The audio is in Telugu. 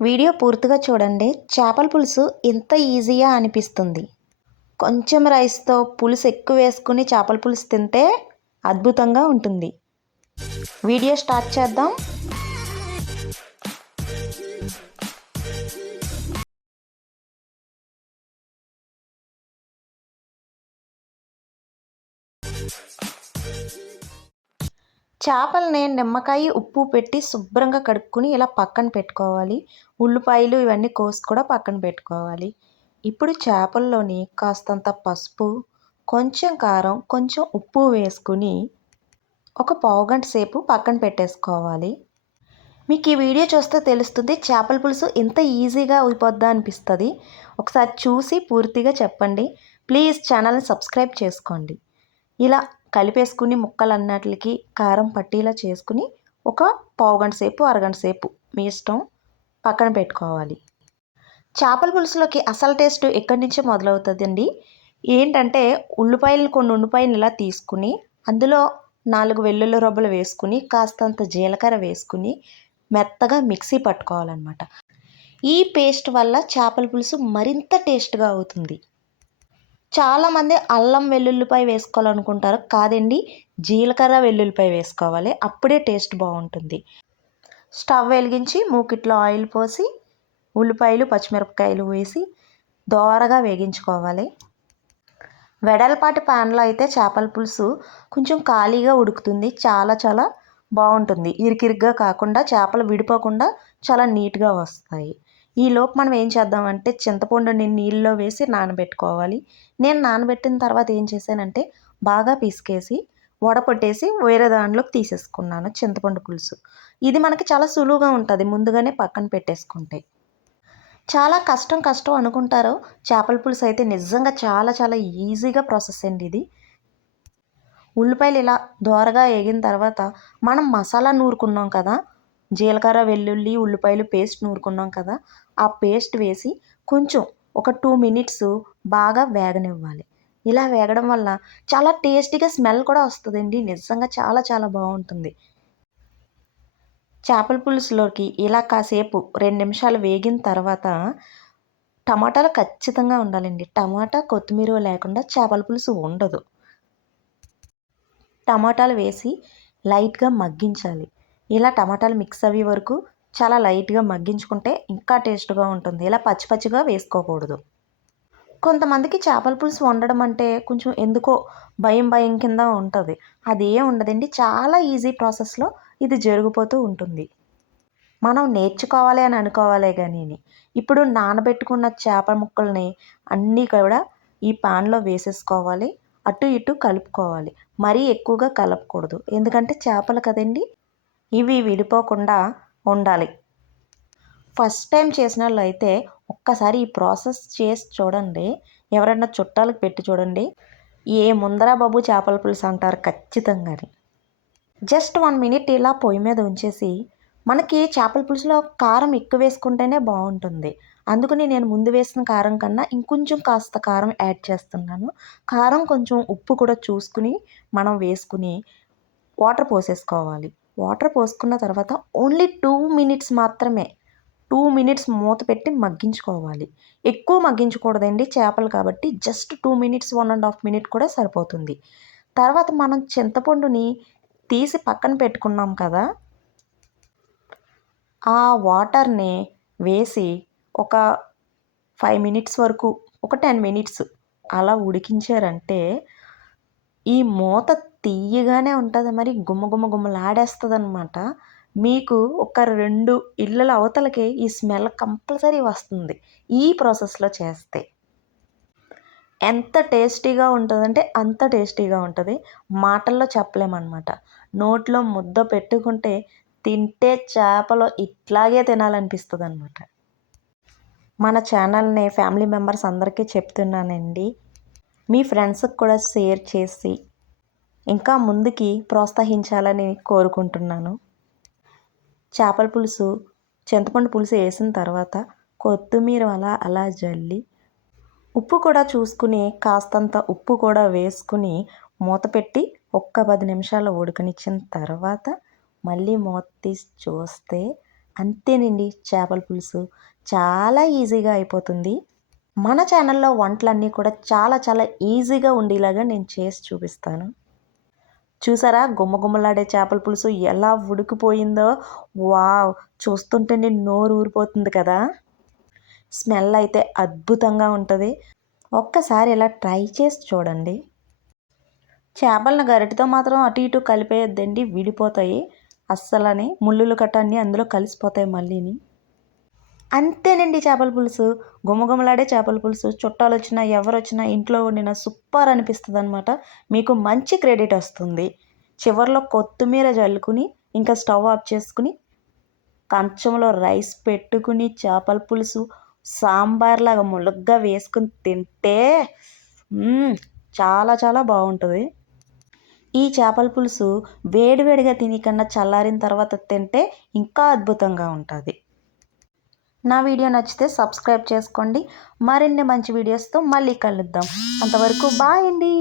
వీడియో పూర్తిగా చూడండి. చేపల పులుసు ఇంత ఈజీయా అనిపిస్తుంది. కొంచెం రైస్తో పులుసు ఎక్కువ వేసుకుని చేపల పులుసు తింటే అద్భుతంగా ఉంటుంది. వీడియో స్టార్ట్ చేద్దాం. చేపలని నిమ్మకాయ ఉప్పు పెట్టి శుభ్రంగా కడుక్కుని ఇలా పక్కన పెట్టుకోవాలి. ఉల్లిపాయలు ఇవన్నీ కోసి కూడా పక్కన పెట్టుకోవాలి. ఇప్పుడు చేపల్లోని కాస్తంత పసుపు కొంచెం కారం కొంచెం ఉప్పు వేసుకుని ఒక పావు గంట సేపు పక్కన పెట్టేసుకోవాలి. మీకు ఈ వీడియో చూస్తే తెలుస్తుంది చేపల పులుసు ఎంత ఈజీగా అయిపోద్దా అనిపిస్తుంది. ఒకసారి చూసి పూర్తిగా చెప్పండి. ప్లీజ్ ఛానల్ని సబ్స్క్రైబ్ చేసుకోండి. ఇలా కలిపేసుకుని ముక్కలు కారం పట్టేలా చేసుకుని ఒక పావు గంట సేపు అరగంట సేపు మీ ఇష్టం పక్కన పెట్టుకోవాలి. చేపల పులుసులోకి అసలు టేస్ట్ ఎక్కడి నుంచో మొదలవుతుందండి. ఏంటంటే ఉల్లిపాయలు కొన్ని ఉల్లిపాయలు ఇలా తీసుకుని అందులో నాలుగు వెల్లుల్లి రొబ్బలు వేసుకుని కాస్తంత జీలకర్ర వేసుకుని మెత్తగా మిక్సీ పట్టుకోవాలన్నమాట. ఈ పేస్ట్ వల్ల చేపల పులుసు మరింత టేస్ట్గా అవుతుంది. చాలామంది అల్లం వెల్లుల్లిపాయ వేసుకోవాలనుకుంటారు. కాదండి జీలకర్ర వెల్లుల్లిపాయ వేసుకోవాలి. అప్పుడే టేస్ట్ బాగుంటుంది. స్టవ్ వెలిగించి మూకిట్లో ఆయిల్ పోసి ఉల్లిపాయలు పచ్చిమిరపకాయలు వేసి దోరగా వేగించుకోవాలి. వెడల్పాటి ప్యాన్లో అయితే చేపల పులుసు కొంచెం ఖాళీగా ఉడుకుతుంది. చాలా చాలా బాగుంటుంది. ఇరికిరిగ్గా కాకుండా చేపలు విడిపోకుండా చాలా నీట్గా వస్తాయి. ఈలోపు మనం ఏం చేద్దామంటే చింతపండుని నీళ్ళలో వేసి నానబెట్టుకోవాలి. నేను నానబెట్టిన తర్వాత ఏం చేశానంటే బాగా పిసికేసి వడపొట్టేసి వేరే దాంట్లోకి తీసేసుకున్నాను చింతపండు పులుసు. ఇది మనకి చాలా సులువుగా ఉంటుంది ముందుగానే పక్కన పెట్టేసుకుంటే. చాలా కష్టం కష్టం అనుకుంటారు చేపల పులుసు అయితే నిజంగా చాలా చాలా ఈజీగా ప్రాసెస్ అండి ఇది. ఉల్లిపాయలు ఇలా దోరగా వేగిన తర్వాత మనం మసాలా నూరుకున్నాం కదా జీలకర్ర వెల్లుల్లి ఉల్లిపాయలు పేస్ట్ నూరుకున్నాం కదా ఆ పేస్ట్ వేసి కొంచెం ఒక టూ మినిట్స్ బాగా వేగనివ్వాలి. ఇలా వేగడం వల్ల చాలా టేస్టీగా స్మెల్ కూడా వస్తుందండి. నిజంగా చాలా చాలా బాగుంటుంది. చేపల పులుసులోకి ఇలా కాసేపు రెండు నిమిషాలు వేగిన తర్వాత టమాటాలు ఖచ్చితంగా ఉండాలండి. టమాటా కొత్తిమీర లేకుండా చేపల పులుసు ఉండదు. టమాటాలు వేసి లైట్గా మగ్గించాలి. ఇలా టమాటాలు మిక్స్ అయ్యే వరకు చాలా లైట్గా మగ్గించుకుంటే ఇంకా టేస్ట్గా ఉంటుంది. ఇలా పచ్చి పచ్చిగా వేసుకోకూడదు. కొంతమందికి చేపల పులుసు వండడం అంటే కొంచెం ఎందుకో భయం భయం కింద ఉంటుంది. అది ఏం ఉండదండి. చాలా ఈజీ ప్రాసెస్లో ఇది జరిగిపోతూ ఉంటుంది. మనం నేర్చుకోవాలి అని అనుకోవాలే కానీ ఇప్పుడు నానబెట్టుకున్న చేప ముక్కల్ని అన్నీ కూడా ఈ పాన్లో వేసేసుకోవాలి. అటు ఇటు కలుపుకోవాలి. మరీ ఎక్కువగా కలపకూడదు. ఎందుకంటే చేపలు కదండి ఇవి విడిపోకుండా ఉండాలి. ఫస్ట్ టైం చేసిన వాళ్ళు అయితే ఒక్కసారి ఈ ప్రాసెస్ చేసి చూడండి. ఎవరైనా చుట్టాలకు పెట్టి చూడండి. ఏ ముందరా బాబు చేపల పులుసు అంటారు ఖచ్చితంగా జస్ట్ వన్ మినిట్ ఇలా పొయ్యి మీద ఉంచేసి మనకి చేపల పులుసులో కారం ఎక్కువ వేసుకుంటేనే బాగుంటుంది. అందుకని నేను ముందు వేసిన కారం కన్నా ఇంకొంచెం కాస్త కారం యాడ్ చేస్తున్నాను. కారం కొంచెం ఉప్పు కూడా చూసుకుని మనం వేసుకుని వాటర్ పోసేసుకోవాలి. వాటర్ పోసుకున్న తర్వాత ఓన్లీ టూ మినిట్స్ మాత్రమే టూ మినిట్స్ మూత పెట్టి మగ్గించుకోవాలి. ఎక్కువ మగ్గించకూడదండి చేపలు కాబట్టి just two minutes one and half minute కూడా సరిపోతుంది. తర్వాత మనం చింతపండుని తీసి పక్కన పెట్టుకున్నాం కదా ఆ వాటర్ని వేసి ఒక ఫైవ్ మినిట్స్ వరకు ఒక టెన్ మినిట్స్ అలా ఉడికించారంటే ఈ మూత తీయగానే ఉంటుంది. మరి గుమ్మ గుమ్మ గుమ్మలాడేస్తుంది అనమాట మీకు ఒక రెండు ఇళ్ళల అవతలకి ఈ స్మెల్ కంపల్సరీ వస్తుంది ఈ ప్రాసెస్లో చేస్తే. ఎంత టేస్టీగా ఉంటుందంటే అంత టేస్టీగా ఉంటుంది. మాటల్లో చెప్పలేమన్నమాట. నోట్లో ముద్ద పెట్టుకుంటే తింటే చేపలు ఇట్లాగే తినాలనిపిస్తుంది అనమాట మన ఛానల్ని ఫ్యామిలీ మెంబర్స్ అందరికీ చెప్తున్నానండి. మీ ఫ్రెండ్స్కి కూడా షేర్ చేసి ఇంకా ముందుకి ప్రోత్సహించాలని కోరుకుంటున్నాను. చేపల పులుసు చింతపండు పులుసు వేసిన తర్వాత కొత్తిమీర అలా అలా జల్లి ఉప్పు కూడా చూసుకుని కాస్తంత ఉప్పు కూడా వేసుకుని మూత పెట్టి ఒక్క పది నిమిషాలు ఉడకనిచ్చిన తర్వాత మళ్ళీ మూత తీసి చూస్తే అంతేనండి చేపల పులుసు. చాలా ఈజీగా అయిపోతుంది. మన ఛానల్లో వంటలన్నీ కూడా చాలా చాలా ఈజీగా ఉండేలాగా నేను చేసి చూపిస్తాను. చూసారా? గుమ్మగుమ్మలాడే చేపల పులుసు ఎలా ఉడికిపోయిందో? వావ్! చూస్తుంటే నోరు ఊరిపోతుంది కదా? స్మెల్ అయితే అద్భుతంగా ఉంటుంది. ఒక్కసారి ఇలా ట్రై చేసి చూడండి. చేపలను గరిటతో మాత్రం అటు ఇటు కలిపేయద్దండి విడిపోతాయి. అస్సలని ముళ్ళులు కట్ట అన్నీ అందులో కలిసిపోతాయి మళ్ళీని. అంతేనండి చేపల పులుసు. గుమగుమలాడే చేపల పులుసు. చుట్టాలు వచ్చినా ఎవరు వచ్చినా ఇంట్లో వండిన సూపర్ అనిపిస్తుంది అనమాట మీకు మంచి క్రెడిట్ వస్తుంది. చివరిలో కొత్తిమీర జల్లుకుని ఇంకా స్టవ్ ఆఫ్ చేసుకుని కంచంలో రైస్ పెట్టుకుని చేపల పులుసు సాంబార్ లాగా ములుగ్గా వేసుకుని తింటే చాలా చాలా బాగుంటుంది. ఈ చేపల పులుసు వేడివేడిగా తిని కన్నా చల్లారిన తర్వాత తింటే ఇంకా అద్భుతంగా ఉంటుంది. నా వీడియో నచ్చితే సబ్స్క్రైబ్ చేసుకోండి. మరిన్ని మంచి వీడియోస్తో మళ్ళీ కలుద్దాం. అంతవరకు బాయ్ అండి.